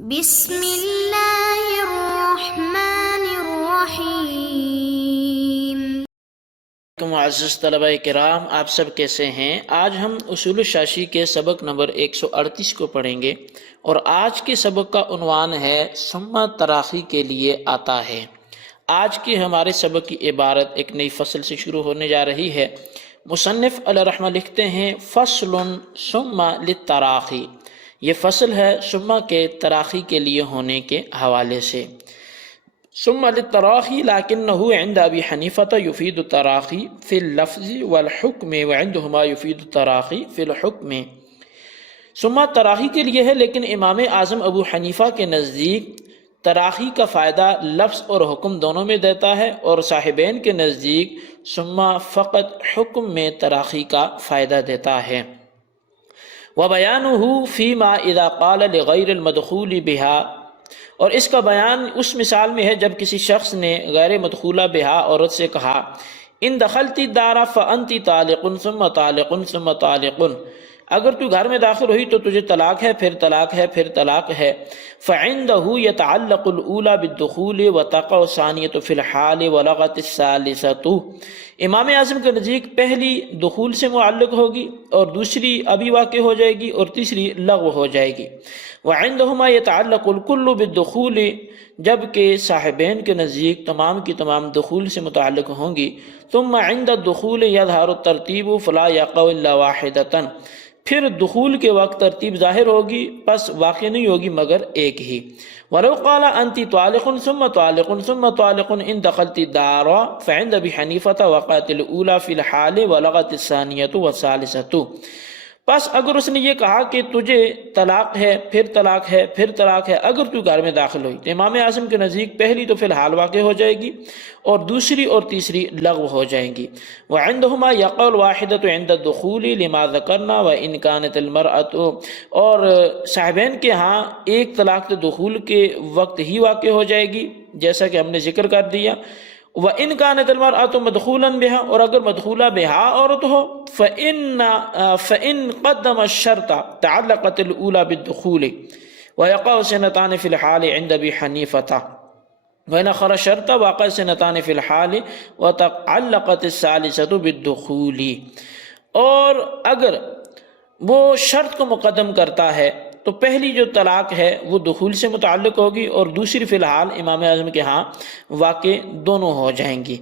بسم اللہ الرحمن الرحیم۔ معزز طلبہ کرام، آپ سب کیسے ہیں؟ آج ہم اصول الشاشی کے سبق نمبر 138 کو پڑھیں گے، اور آج کے سبق کا عنوان ہے ثم تراخی کے لیے آتا ہے۔ آج کے ہمارے سبق کی عبارت ایک نئی فصل سے شروع ہونے جا رہی ہے۔ مصنف علیہ رحمہ لکھتے ہیں فصل ثم للتراخی، یہ فصل ہے ثم کے تراخی کے لیے ہونے کے حوالے سے۔ ثم للتراخی لکنہ عند ابی حنیفہ یفید التراخی فی اللفظ والحکم وعندہما یفید التراخی فی الحکم۔ ثم تراخی کے لیے ہے، لیکن امام اعظم ابو حنیفہ کے نزدیک تراخی کا فائدہ لفظ اور حکم دونوں میں دیتا ہے، اور صاحبین کے نزدیک ثم فقط حکم میں تراخی کا فائدہ دیتا ہے۔ وَبَيَانُهُ فِيمَا إِذَا قَالَ لِغَيْرِ الْمَدْخُولِ بِهَا، اور اس کا بیان اس مثال میں ہے جب کسی شخص نے غیر مدخولہ بہا عورت سے کہا ان دخلتی الدار فأنت طالق ثم طالق ثم طالق، اگر تو گھر میں داخل ہوئی تو تجھے طلاق ہے، پھر طلاق ہے، پھر طلاق ہے۔ فعنده يتعلق الاولى بالدخول وتقع الثانية في الحال ولغت الثالثة، امام اعظم کے نزدیک پہلی دخول سے معلق ہوگی، اور دوسری ابھی واقع ہو جائے گی، اور تیسری لغو ہو جائے گی۔ وعندهما يتعلق الكل بالدخول، جبکہ صاحبین کے نزدیک تمام کی تمام دخول سے متعلق ہوں گی۔ ثم عند الدخول يظهر الترتیب فلا يقع الا واحدة، پھر دخول کے وقت ترتیب ظاہر ہوگی، پس واقع نہیں ہوگی مگر ایک ہی۔ وَلَوْ قَالَ أَنْتِ طَالِقٌ ثُمَّ طَالِقٌ ثُمَّ طَالِقٌ إِنْ دَخَلْتِ الدَّارَ فَعِنْدَ أبي حنيفة وقعت الأولى في الحال ولغت الثانية والثالثة، پس اگر اس نے یہ کہا کہ تجھے طلاق ہے، پھر طلاق ہے، پھر طلاق ہے، اگر تو گھر میں داخل ہوئی، تو امام اعظم کے نزدیک پہلی تو فی الحال واقع ہو جائے گی، اور دوسری اور تیسری لغو ہو جائیں گی۔ وعندهما يقع الواحدة عند الدخول لما ذکرنا وإن كانت المرأة، اور صاحبین کے ہاں ایک طلاق تو دخول کے وقت ہی واقع ہو جائے گی، جیسا کہ ہم نے ذکر کر دیا۔ وَإِنْ كَانَتِ الْمَرْأَةُ مَدْخُولًا بِهَا، اور اگر مدخولہ بہا عورت ہو، فَإِنْ قَدَّمَ الشَّرْطَ تَعَلَّقَتِ الْأُولَى بِالدُّخُولِ وَيَقَعُ سَنَتَانِ فِي الْحَالِ عِنْدَ أبي حنيفة، وَإِنْ أَخَّرَ الشَّرْطَ وَقَعَ سَنَتَانِ فِي الْحَالِ وَتَعَلَّقَتِ الثَّالِثَةُ بِالدُّخُولِ، اور اگر وہ شرط کو مقدم کرتا ہے تو پہلی جو طلاق ہے وہ دخول سے متعلق ہوگی، اور دوسری فی الحال امام اعظم کے ہاں واقع دونوں ہو جائیں گی،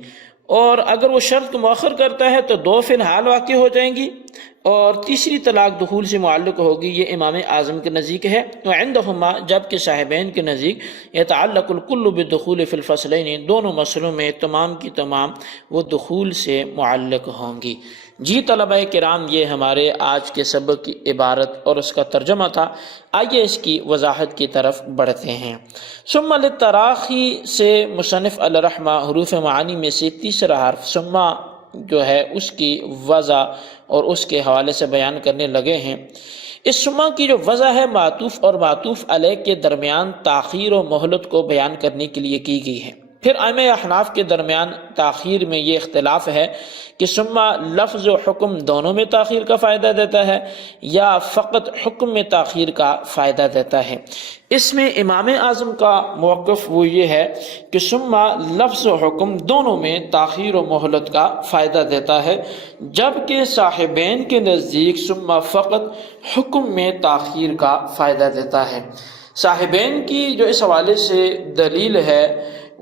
اور اگر وہ شرط کو مؤخر کرتا ہے تو دو فی الحال واقع ہو جائیں گی، اور تیسری طلاق دخول سے معلق ہوگی، یہ امام اعظم کے نزدیک ہے۔ وعندہما، جبکہ صاحبین کے نزدیک یتعلق الکل بالدخول فی الفصلین، دونوں مسئلوں میں تمام کی تمام وہ دخول سے معلق ہوں گی۔ جی طلبہ کرام، یہ ہمارے آج کے سبق کی عبارت اور اس کا ترجمہ تھا۔ آئیے اس کی وضاحت کی طرف بڑھتے ہیں۔ ثم للتراخی سے مصنف علیہ رحمہ حروف معانی میں سے تیسرا حرف ثم جو ہے اس کی وضع اور اس کے حوالے سے بیان کرنے لگے ہیں۔ اس ثم کی جو وضع ہے معطوف اور معطوف علیہ کے درمیان تاخیر و مہلت کو بیان کرنے کے لیے کی گئی ہے۔ پھر ائمہ احناف کے درمیان تاخیر میں یہ اختلاف ہے کہ ثم لفظ و حکم دونوں میں تاخیر کا فائدہ دیتا ہے یا فقط حکم میں تاخیر کا فائدہ دیتا ہے۔ اس میں امام اعظم کا موقف وہ یہ ہے کہ ثم لفظ و حکم دونوں میں تاخیر و مہلت کا فائدہ دیتا ہے، جبکہ صاحبین کے نزدیک ثم فقط حکم میں تاخیر کا فائدہ دیتا ہے۔ صاحبین کی جو اس حوالے سے دلیل ہے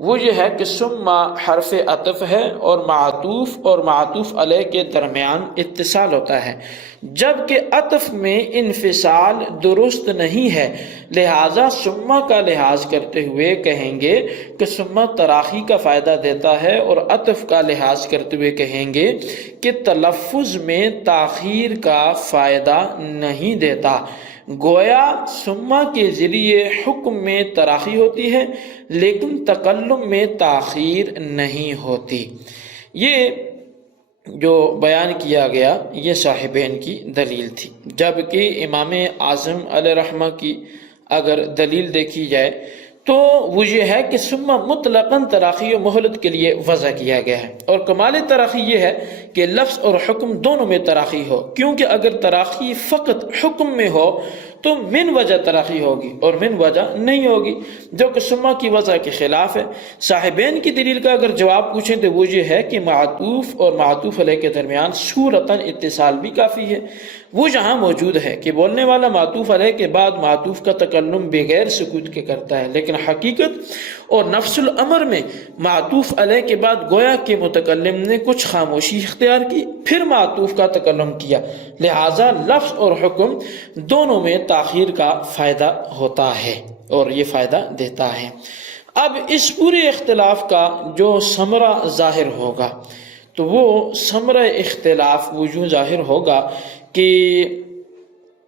وہ یہ ہے کہ ثم حرف عطف ہے، اور معطوف علیہ کے درمیان اتصال ہوتا ہے، جبکہ عطف میں انفصال درست نہیں ہے، لہٰذا ثم کا لحاظ کرتے ہوئے کہیں گے کہ ثم تراخی کا فائدہ دیتا ہے، اور عطف کا لحاظ کرتے ہوئے کہیں گے کہ تلفظ میں تاخیر کا فائدہ نہیں دیتا۔ گویا ثم کے ذریعے حکم میں تراخی ہوتی ہے، لیکن تکلم میں تاخیر نہیں ہوتی۔ یہ جو بیان کیا گیا یہ صاحبین کی دلیل تھی، جبکہ امام اعظم علیہ رحمہ کی اگر دلیل دیکھی جائے تو وہ یہ ہے کہ ثم مطلقاً تراخی و مہلت کے لیے وضع کیا گیا ہے، اور کمال تراخی یہ ہے کہ لفظ اور حکم دونوں میں تراخی ہو، کیونکہ اگر تراخی فقط حکم میں ہو تو من وجہ تراخی ہوگی اور من وجہ نہیں ہوگی، جو کہ ثم کی وجہ کے خلاف ہے۔ صاحبین کی دلیل کا اگر جواب پوچھیں تو وہ یہ ہے کہ معطوف اور معطوف علیہ کے درمیان صورتاً اتصال بھی کافی ہے، وہ جہاں موجود ہے کہ بولنے والا معطوف علیہ کے بعد معطوف کا تکلم بغیر سکوت کے کرتا ہے، لیکن حقیقت اور نفس الامر میں معطوف علیہ کے بعد گویا کہ متکلم نے کچھ خاموشی اختیار کی پھر معطوف کا تکلم کیا، لہٰذا لفظ اور حکم دونوں میں تاخیر کا فائدہ ہوتا ہے اور یہ فائدہ دیتا ہے۔ اب اس پورے اختلاف کا جو ثمرہ ظاہر ہوگا تو وہ ثمرہ اختلاف وہ یوں ظاہر ہوگا کہ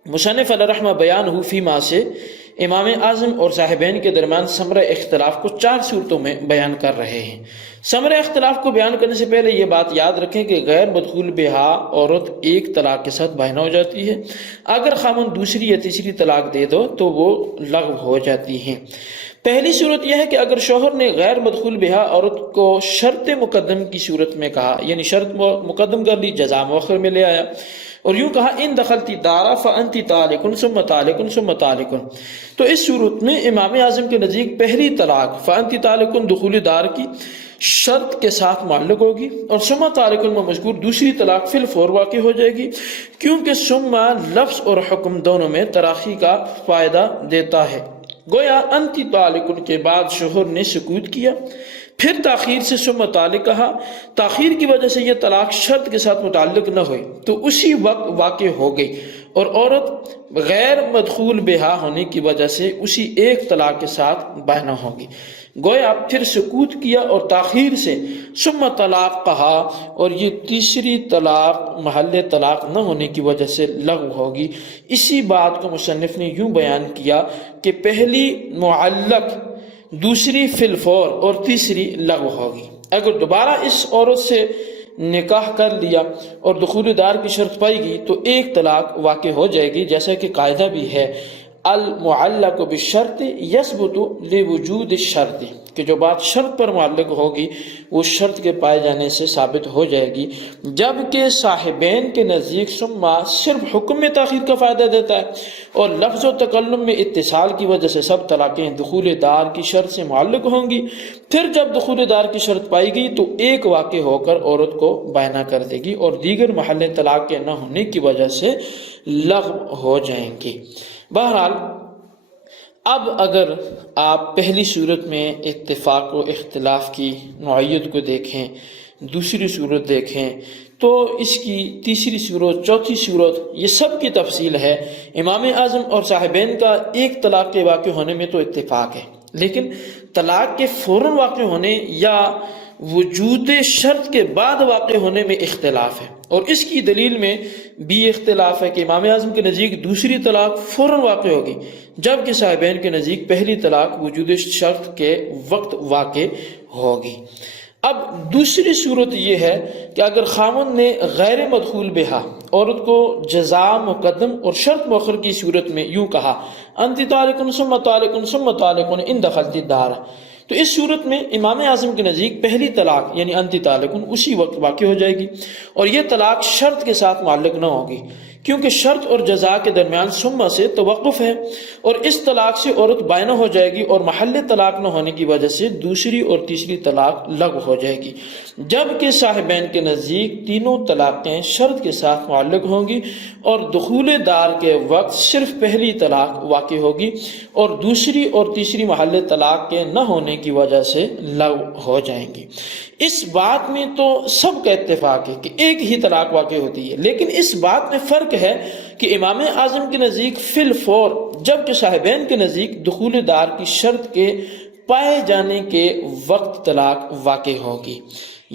مصنف علیہ رحمہ بیان ہو فیما سے امام اعظم اور صاحبین کے درمیان ثمرہ اختلاف کو 4 صورتوں میں بیان کر رہے ہیں۔ ثمرہ اختلاف کو بیان کرنے سے پہلے یہ بات یاد رکھیں کہ غیر مدخول بہا عورت ایک طلاق کے ساتھ بائنہ ہو جاتی ہے، اگر خامن دوسری یا تیسری طلاق دے دو تو وہ لغو ہو جاتی ہیں۔ پہلی صورت یہ ہے کہ اگر شوہر نے غیر مدخول بہا عورت کو شرط مقدم کی صورت میں کہا، یعنی شرط مقدم کر لی، جزا مؤخر میں لے آیا اور یوں کہا ان دخلتی دارا فانتی طالق ثم طالق ثم طالق، تو اس صورت میں امام اعظم کے نزدیک پہلی طلاق فانتی طالق دخول دار کی شرط کے ساتھ معلق ہوگی اور ثم طالق میں مذکور دوسری طلاق فی الفور واقع ہو جائے گی، کیونکہ ثم لفظ اور حکم دونوں میں تراخی کا فائدہ دیتا ہے۔ گویا انتی طالق کے بعد شوہر نے سکوت کیا، پھر تاخیر سے ثم طالق کہا، تاخیر کی وجہ سے یہ طلاق شرط کے ساتھ متعلق نہ ہوئی تو اسی وقت واقع ہو گئی، اور عورت غیر مدخول بہا ہونے کی وجہ سے اسی ایک طلاق کے ساتھ بائنہ ہوگی۔ گویا پھر سکوت کیا اور تاخیر سے ثم طلاق کہا، اور یہ تیسری طلاق محل طلاق نہ ہونے کی وجہ سے لغو ہوگی۔ اسی بات کو مصنف نے یوں بیان کیا کہ پہلی معلق، دوسری فی الفور اور تیسری لغو ہوگی۔ اگر دوبارہ اس عورت سے نکاح کر لیا اور دخول دار کی شرط پائی گئی تو ایک طلاق واقع ہو جائے گی، جیسا کہ قاعدہ بھی ہے المعلق بالشرط یثبت لوجود الشرط، کہ جو بات شرط پر معلق ہوگی وہ شرط کے پائے جانے سے ثابت ہو جائے گی، جبکہ صاحبین کے نزدیک ثم صرف حکم میں تاخیر کا فائدہ دیتا ہے اور لفظ و تکلم میں اتصال کی وجہ سے سب طلاقیں دخول دار کی شرط سے معلق ہوں گی، پھر جب دخول دار کی شرط پائی گئی تو ایک واقع ہو کر عورت کو بائنہ کر دے گی اور دیگر محل طلاق کے نہ ہونے کی وجہ سے لغو ہو جائیں گی۔ بہرحال اب اگر آپ پہلی صورت میں اتفاق و اختلاف کی نوعیت کو دیکھیں، دوسری صورت دیکھیں تو اس کی تیسری صورت، چوتھی صورت، یہ سب کی تفصیل ہے۔ امام اعظم اور صاحبین کا ایک طلاق کے واقع ہونے میں تو اتفاق ہے، لیکن طلاق کے فوراً واقع ہونے یا وجود شرط کے بعد واقع ہونے میں اختلاف ہے، اور اس کی دلیل میں بھی اختلاف ہے کہ امام اعظم کے نزدیک دوسری طلاق فوراً واقع ہوگی، جبکہ صاحبین کے نزدیک پہلی طلاق وجود شرط کے وقت واقع ہوگی۔ اب دوسری صورت یہ ہے کہ اگر خامن نے غیر مدخول بہا عورت کو جزا مقدم اور شرط مؤخر کی صورت میں یوں کہا انتی طالق ثم طالق ثم طالق ان دخلت الدار، تو اس صورت میں امام اعظم کے نزدیک پہلی طلاق یعنی انتی طالق اسی وقت واقع ہو جائے گی، اور یہ طلاق شرط کے ساتھ معلق نہ ہوگی، کیونکہ شرط اور جزا کے درمیان ثم سے توقف ہے، اور اس طلاق سے عورت بائنہ ہو جائے گی اور محل طلاق نہ ہونے کی وجہ سے دوسری اور تیسری طلاق لغو ہو جائے گی، جبکہ صاحبین کے نزدیک تینوں طلاقیں شرط کے ساتھ معلق ہوں گی اور دخول دار کے وقت صرف پہلی طلاق واقع ہوگی اور دوسری اور تیسری محل طلاق کے نہ ہونے کی وجہ سے لغو ہو جائیں گی۔ اس بات میں تو سب کا اتفاق ہے کہ ایک ہی طلاق واقع ہوتی ہے، لیکن اس بات میں فرق ہے کہ امام اعظم کے نزدیک فی الفور، جبکہ صاحبین کے نزدیک دخول دار کی شرط کے پائے جانے کے وقت طلاق واقع ہوگی۔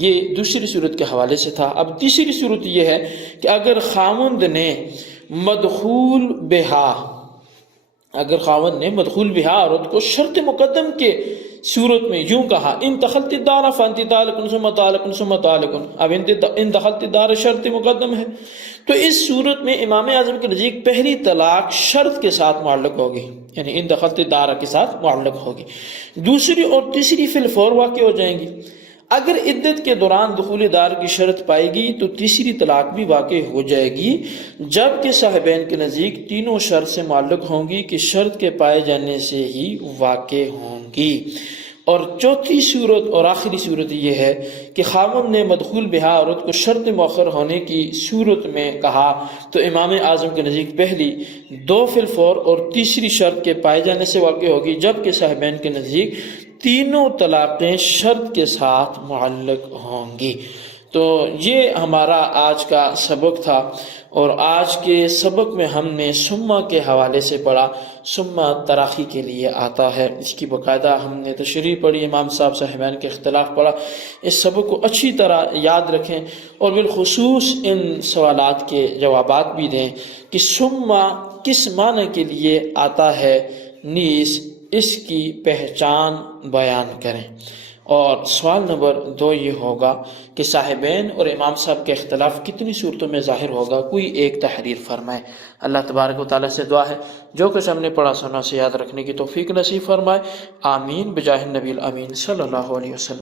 یہ دوسری صورت کے حوالے سے تھا۔ اب تیسری صورت یہ ہے کہ اگر خاوند نے مدخول بہا عورت کو شرط مقدم کے صورت میں یوں کہا ان دخلت الدار فانتی طالق ثم طالق ثم طالق، اب ان دخلت الدار شرط مقدم ہے، تو اس صورت میں امام اعظم کے نزدیک پہلی طلاق شرط کے ساتھ معلق ہوگی، یعنی ان دخلت الدار کے ساتھ معلق ہوگی، دوسری اور تیسری فی الفور واقع ہو جائیں گی۔ اگر عدت کے دوران دخول دار کی شرط پائے گی تو تیسری طلاق بھی واقع ہو جائے گی، جبکہ صاحبین کے نزدیک تینوں شرط سے معلق ہوں گی کہ شرط کے پائے جانے سے ہی واقع ہوں گی۔ اور چوتھی صورت اور آخری صورت یہ ہے کہ خاوند نے مدخول بہا عورت کو شرط مؤخر ہونے کی صورت میں کہا تو امام اعظم کے نزدیک پہلی 2 فی الفور اور تیسری شرط کے پائے جانے سے واقع ہوگی، جبکہ صاحبین کے نزدیک تینوں طلاقیں شرط کے ساتھ معلق ہوں گی۔ تو یہ ہمارا آج کا سبق تھا، اور آج کے سبق میں ہم نے سما کے حوالے سے پڑھا۔ سما تراخی کے لیے آتا ہے، اس کی باقاعدہ ہم نے تشریح پڑھی، امام صاحبین کے اختلاف پڑھا۔ اس سبق کو اچھی طرح یاد رکھیں اور بالخصوص ان سوالات کے جوابات بھی دیں کہ سما کس معنی کے لیے آتا ہے، نیز اس کی پہچان بیان کریں۔ اور سوال نمبر 2 یہ ہوگا کہ صاحبین اور امام صاحب کے اختلاف کتنی صورتوں میں ظاہر ہوگا، کوئی ایک تحریر فرمائے۔ اللہ تبارک و تعالیٰ سے دعا ہے جو کچھ ہم نے پڑھا سنا سے یاد رکھنے کی توفیق نصیب فرمائے، آمین بجاہ النبی الامین صلی اللہ علیہ وسلم۔